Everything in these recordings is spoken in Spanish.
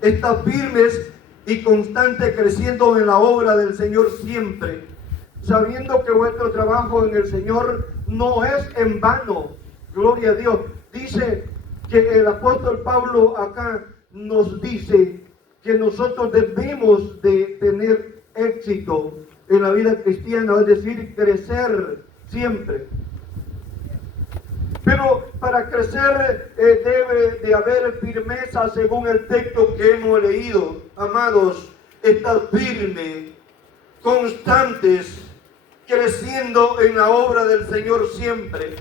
Está firmes y constante, creciendo en la obra del Señor siempre, sabiendo que vuestro trabajo en el Señor no es en vano. Gloria a Dios. Dice que el apóstol Pablo acá nos dice que nosotros debemos de tener éxito en la vida cristiana, es decir, crecer siempre. Pero para crecer debe de haber firmeza, según el texto que hemos leído. Amados, estar firmes, constantes, creciendo en la obra del Señor siempre.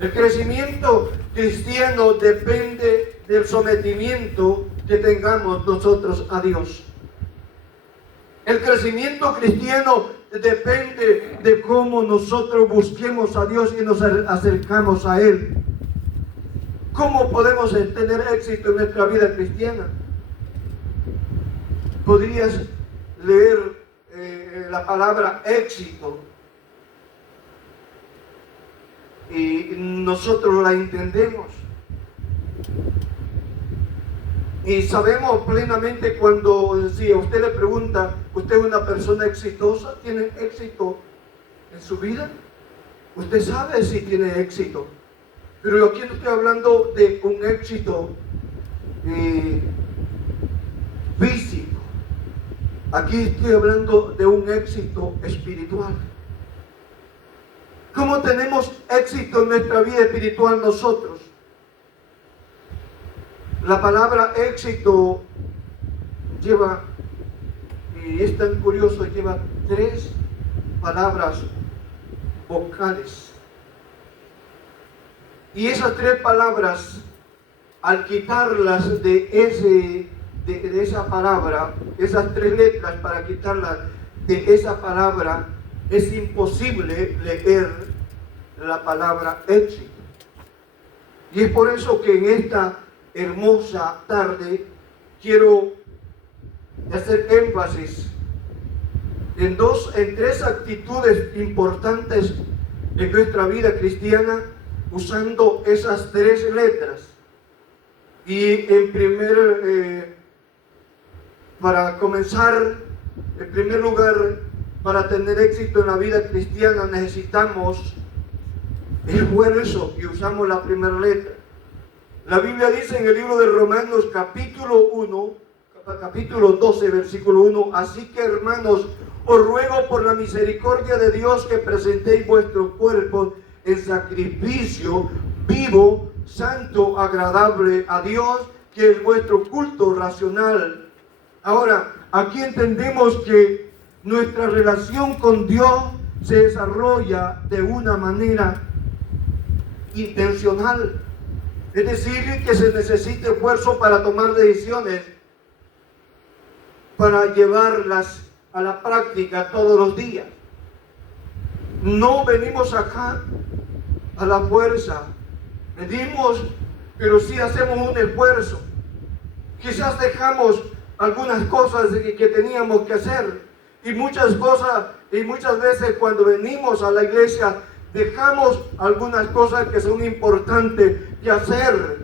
El crecimiento cristiano depende del sometimiento que tengamos nosotros a Dios. El crecimiento cristiano depende de cómo nosotros busquemos a Dios y nos acercamos a Él. ¿Cómo podemos tener éxito en nuestra vida cristiana? Podrías leer la palabra éxito y nosotros la entendemos. Y sabemos plenamente cuando, si a usted le pregunta, ¿usted es una persona exitosa? ¿Tiene éxito en su vida? Usted sabe si tiene éxito. Pero aquí no estoy hablando de un éxito físico. Aquí estoy hablando de un éxito espiritual. ¿Cómo tenemos éxito en nuestra vida espiritual nosotros? La palabra éxito lleva, y es tan curioso, lleva 3 palabras vocales. Y esas 3 palabras, al quitarlas de esa palabra, esas 3 letras, para quitarlas de esa palabra, es imposible leer la palabra éxito. Y es por eso que en esta hermosa tarde quiero hacer énfasis en 3 actitudes importantes en nuestra vida cristiana, usando esas 3 letras. Y para comenzar, en primer lugar, para tener éxito en la vida cristiana necesitamos esfuerzo, y usamos la primera letra. La Biblia dice en el libro de Romanos capítulo 12, versículo 1, así que, hermanos, os ruego por la misericordia de Dios que presentéis vuestros cuerpos en sacrificio vivo, santo, agradable a Dios, que es vuestro culto racional. Ahora, aquí entendemos que nuestra relación con Dios se desarrolla de una manera intencional. Es decir, que se necesita esfuerzo para tomar decisiones, para llevarlas a la práctica todos los días. No venimos acá a la fuerza. Venimos, pero sí hacemos un esfuerzo. Quizás dejamos algunas cosas que teníamos que hacer. Y muchas veces cuando venimos a la iglesia, dejamos algunas cosas que son importantes de hacer,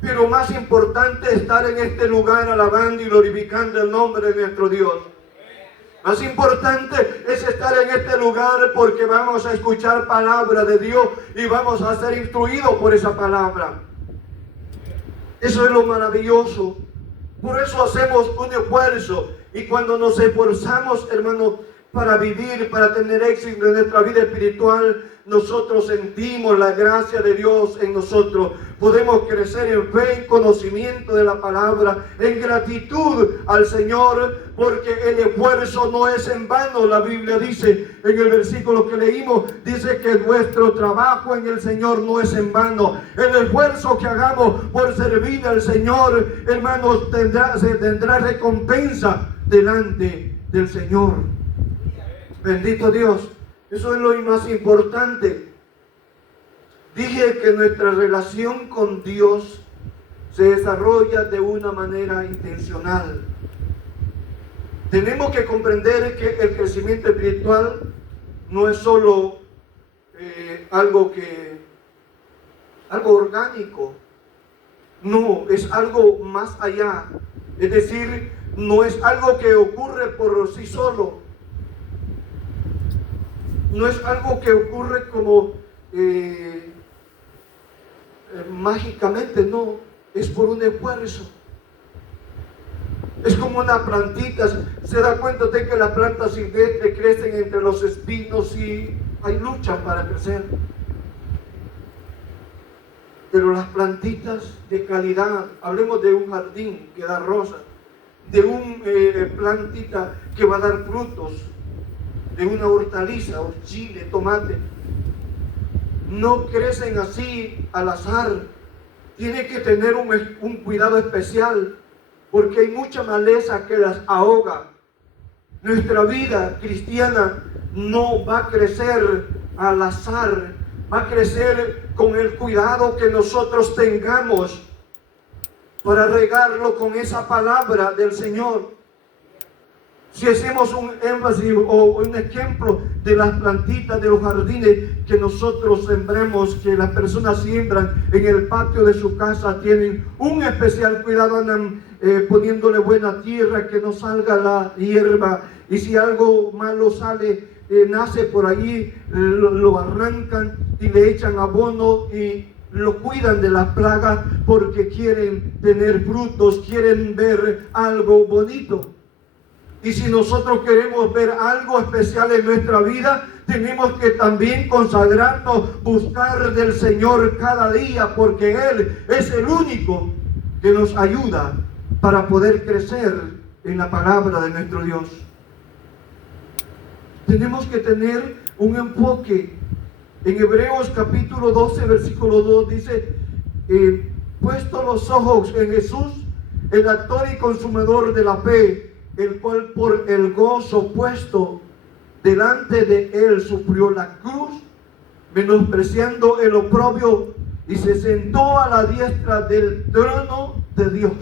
pero más importante es estar en este lugar alabando y glorificando el nombre de nuestro Dios. Más importante es estar en este lugar porque vamos a escuchar palabra de Dios y vamos a ser instruidos por esa palabra. Eso es lo maravilloso. Por eso hacemos un esfuerzo, y cuando nos esforzamos, hermanos, para vivir, para tener éxito en nuestra vida espiritual, nosotros sentimos la gracia de Dios en nosotros. Podemos crecer en fe, en conocimiento de la palabra, en gratitud al Señor, porque el esfuerzo no es en vano. La Biblia dice, en el versículo que leímos, dice que nuestro trabajo en el Señor no es en vano. El esfuerzo que hagamos por servir al Señor, hermanos, tendrá recompensa delante del Señor. Bendito Dios. Eso es lo más importante. Dije que nuestra relación con Dios se desarrolla de una manera intencional. Tenemos que comprender que el crecimiento espiritual no es solo algo orgánico, No, es algo más allá. Es decir, no es algo que ocurre por sí solo. No es algo que ocurre como mágicamente, no. Es por un esfuerzo. Es como una plantita. Se da cuenta de que las plantas silvestres crecen entre los espinos y hay lucha para crecer. Pero las plantitas de calidad, hablemos de un jardín que da rosas, de un plantita que va a dar frutos, de una hortaliza, o chile, tomate, no crecen así al azar. Tiene que tener un cuidado especial, porque hay mucha maleza que las ahoga. Nuestra vida cristiana no va a crecer al azar, va a crecer con el cuidado que nosotros tengamos para regarlo con esa palabra del Señor. Si hacemos un énfasis o un ejemplo de las plantitas de los jardines que nosotros sembremos, que las personas siembran en el patio de su casa, tienen un especial cuidado, andan poniéndole buena tierra, que no salga la hierba, y si algo malo sale, nace por allí, lo arrancan y le echan abono y lo cuidan de las plagas, porque quieren tener frutos, quieren ver algo bonito. Y si nosotros queremos ver algo especial en nuestra vida, tenemos que también consagrarnos, buscar del Señor cada día, porque Él es el único que nos ayuda para poder crecer en la palabra de nuestro Dios. Tenemos que tener un enfoque. En Hebreos capítulo 12, versículo 2 dice, puesto los ojos en Jesús, el autor y consumador de la fe, el cual por el gozo puesto delante de él sufrió la cruz, menospreciando el oprobio, y se sentó a la diestra del trono de Dios.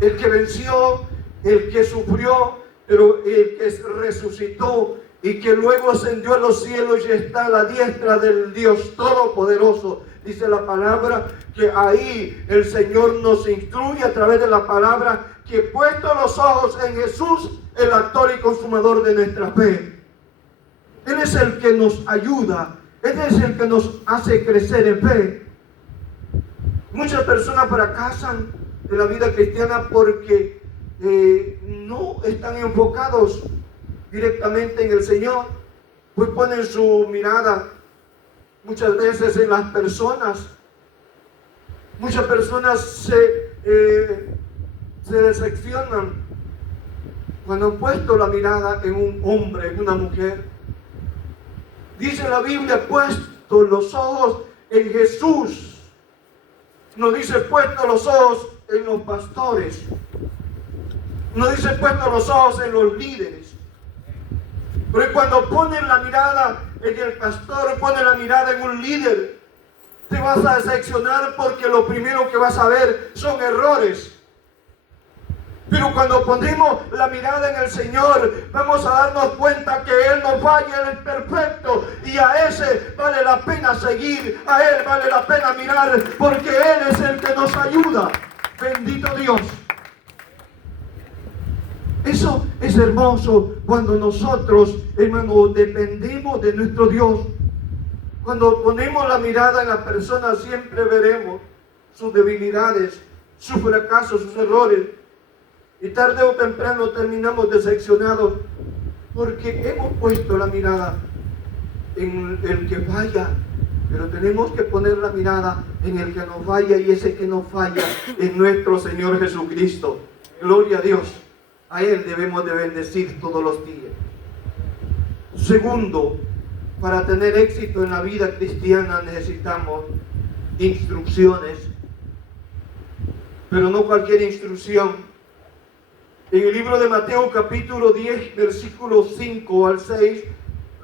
El que venció, el que sufrió, pero el que resucitó y que luego ascendió a los cielos y está a la diestra del Dios Todopoderoso. Dice la palabra que ahí el Señor nos instruye a través de la palabra, que puesto los ojos en Jesús, el autor y consumador de nuestra fe. Él es el que nos ayuda, Él es el que nos hace crecer en fe. Muchas personas fracasan en la vida cristiana porque no están enfocados directamente en el Señor, pues ponen su mirada muchas veces en las personas. Muchas personas se decepcionan cuando han puesto la mirada en un hombre, en una mujer. Dice la Biblia, puesto los ojos en Jesús. No dice puesto los ojos en los pastores. No dice puesto los ojos en los líderes. Pero cuando ponen la mirada en el pastor, ponen la mirada en un líder, te vas a decepcionar, porque lo primero que vas a ver son errores. Pero cuando ponemos la mirada en el Señor, vamos a darnos cuenta que Él no falla, Él es perfecto, y a ese vale la pena seguir, a Él vale la pena mirar, porque Él es el que nos ayuda. Bendito Dios. Eso es hermoso cuando nosotros, hermanos, dependemos de nuestro Dios. Cuando ponemos la mirada en la persona, siempre veremos sus debilidades, sus fracasos, sus errores. Y tarde o temprano terminamos decepcionados, porque hemos puesto la mirada en el que falla. Pero tenemos que poner la mirada en el que no falla, y ese que no falla es nuestro Señor Jesucristo. Gloria a Dios. A Él debemos de bendecir todos los días. Segundo, para tener éxito en la vida cristiana necesitamos instrucciones, pero no cualquier instrucción. En el libro de Mateo capítulo 10, versículos 5 al 6,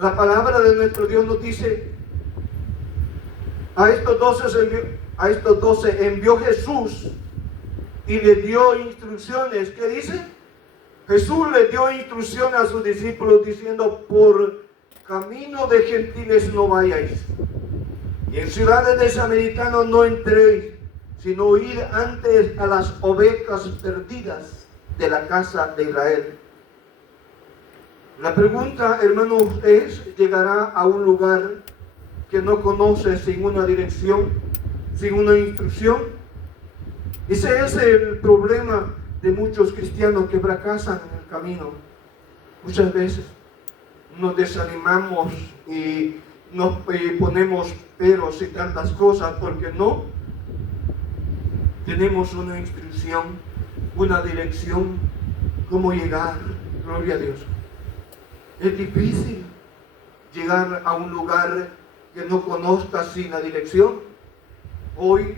la palabra de nuestro Dios nos dice, a estos 12 envió Jesús y le dio instrucciones. ¿Qué dice? Jesús le dio instrucción a sus discípulos diciendo, por camino de gentiles no vayáis, Y en ciudades de samaritanos no entréis, sino id antes a las ovejas perdidas de la casa de Israel. La pregunta, hermanos, es: ¿llegará a un lugar que no conoce sin una dirección, sin una instrucción? Ese es el problema de muchos cristianos que fracasan en el camino. Muchas veces nos desanimamos y nos ponemos peros y tantas cosas porque no tenemos una instrucción, una dirección, cómo llegar. Gloria a Dios. Es difícil llegar a un lugar que no conozcas sin la dirección. Hoy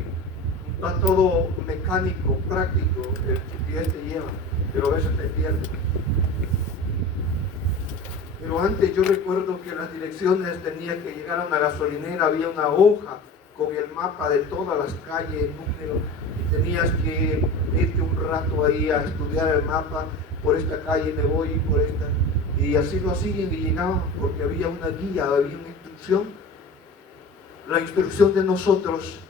está todo mecánico, práctico, el GPS te lleva, pero a veces te pierdes. Pero antes yo recuerdo que las direcciones tenía que llegar a una gasolinera, había una hoja con el mapa de todas las calles, números, y tenías que irte un rato ahí a estudiar el mapa: por esta calle me voy y por esta. Y así lo hacían y llegaban porque había una guía, había una instrucción. La instrucción de nosotros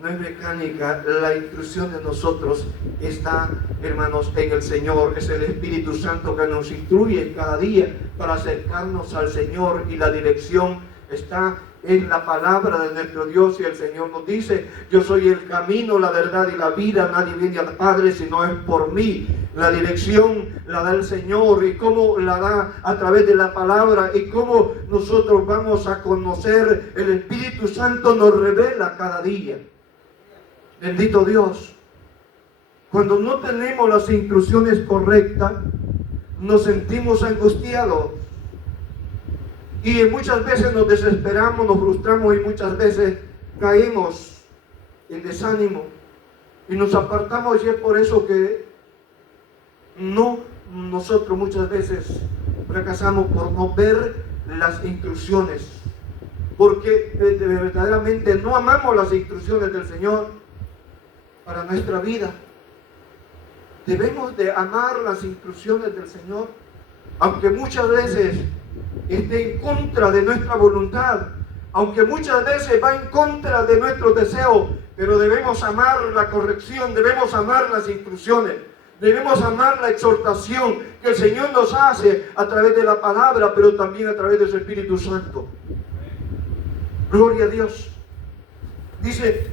no es mecánica, la instrucción de nosotros está, hermanos, en el Señor. Es el Espíritu Santo que nos instruye cada día para acercarnos al Señor, y la dirección está en la palabra de nuestro Dios. Y el Señor nos dice: yo soy el camino, la verdad y la vida, nadie viene al Padre si no es por mí. La dirección la da el Señor. ¿Y cómo la da? A través de la palabra. ¿Y cómo nosotros vamos a conocer? El Espíritu Santo nos revela cada día. Bendito Dios. Cuando no tenemos las instrucciones correctas, nos sentimos angustiados. Y muchas veces nos desesperamos, nos frustramos, y muchas veces caemos en desánimo y nos apartamos. Y es por eso que nosotros muchas veces fracasamos, por no ver las instrucciones, porque verdaderamente no amamos las instrucciones del Señor para nuestra vida. Debemos de amar las instrucciones del Señor, aunque muchas veces esté en contra de nuestra voluntad, aunque muchas veces va en contra de nuestros deseos, pero debemos amar la corrección, debemos amar las instrucciones, debemos amar la exhortación que el Señor nos hace a través de la palabra, pero también a través de su Espíritu Santo. Gloria a Dios. Dice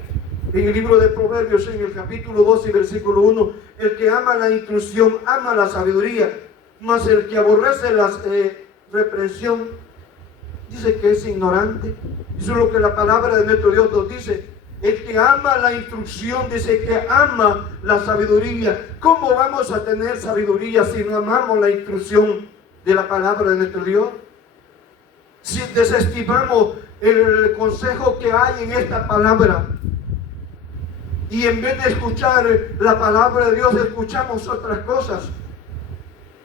en el libro de Proverbios, en el capítulo 12, versículo 1: el que ama la instrucción ama la sabiduría, mas el que aborrece la reprensión dice que es ignorante. Eso es lo que la palabra de nuestro Dios nos dice. El que ama la instrucción dice que ama la sabiduría. ¿Cómo vamos a tener sabiduría si no amamos la instrucción de la palabra de nuestro Dios? Si desestimamos el consejo que hay en esta palabra, y en vez de escuchar la palabra de Dios, escuchamos otras cosas.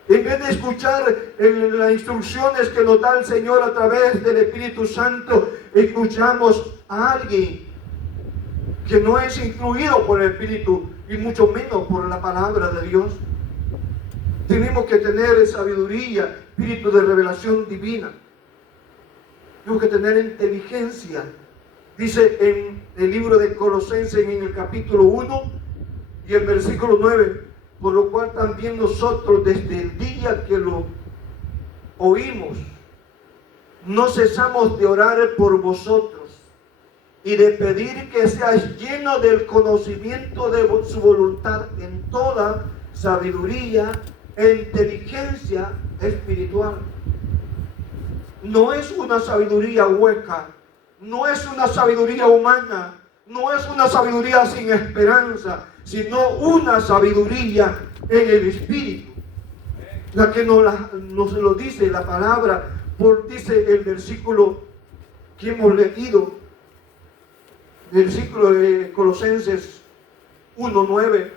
En vez de escuchar las instrucciones que nos da el Señor a través del Espíritu Santo, escuchamos a alguien que no es instruido por el Espíritu, y mucho menos por la palabra de Dios. Tenemos que tener sabiduría, espíritu de revelación divina. Tenemos que tener inteligencia. Dice en el libro de Colosenses, en el capítulo 1 y el versículo 9: por lo cual también nosotros, desde el día que lo oímos, no cesamos de orar por vosotros y de pedir que seáis llenos del conocimiento de su voluntad en toda sabiduría e inteligencia espiritual. No es una sabiduría hueca, no es una sabiduría humana, no es una sabiduría sin esperanza, sino una sabiduría en el Espíritu, la que nos lo dice la palabra. Dice el versículo que hemos leído, versículo de Colosenses 1:9: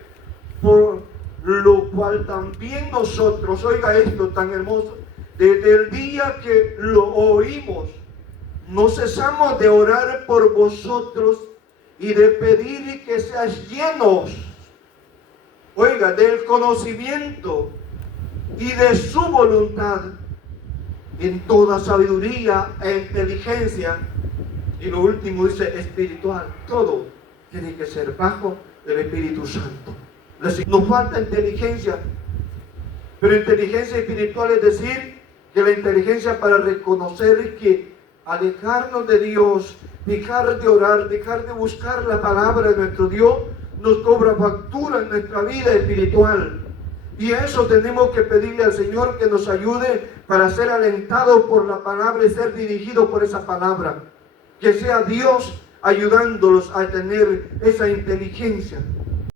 por lo cual también nosotros, oiga esto tan hermoso, desde el día que lo oímos, no cesamos de orar por vosotros y de pedir que seáis llenos, oiga, del conocimiento y de su voluntad en toda sabiduría e inteligencia Y lo último dice espiritual. Todo tiene que ser bajo el Espíritu Santo. Nos falta inteligencia, pero inteligencia espiritual es decir, que la inteligencia para reconocer que alejarnos de Dios, dejar de orar, dejar de buscar la palabra de nuestro Dios, nos cobra factura en nuestra vida espiritual. Y eso tenemos que pedirle al Señor que nos ayude para ser alentados por la palabra y ser dirigidos por esa palabra. Que sea Dios ayudándolos a tener esa inteligencia.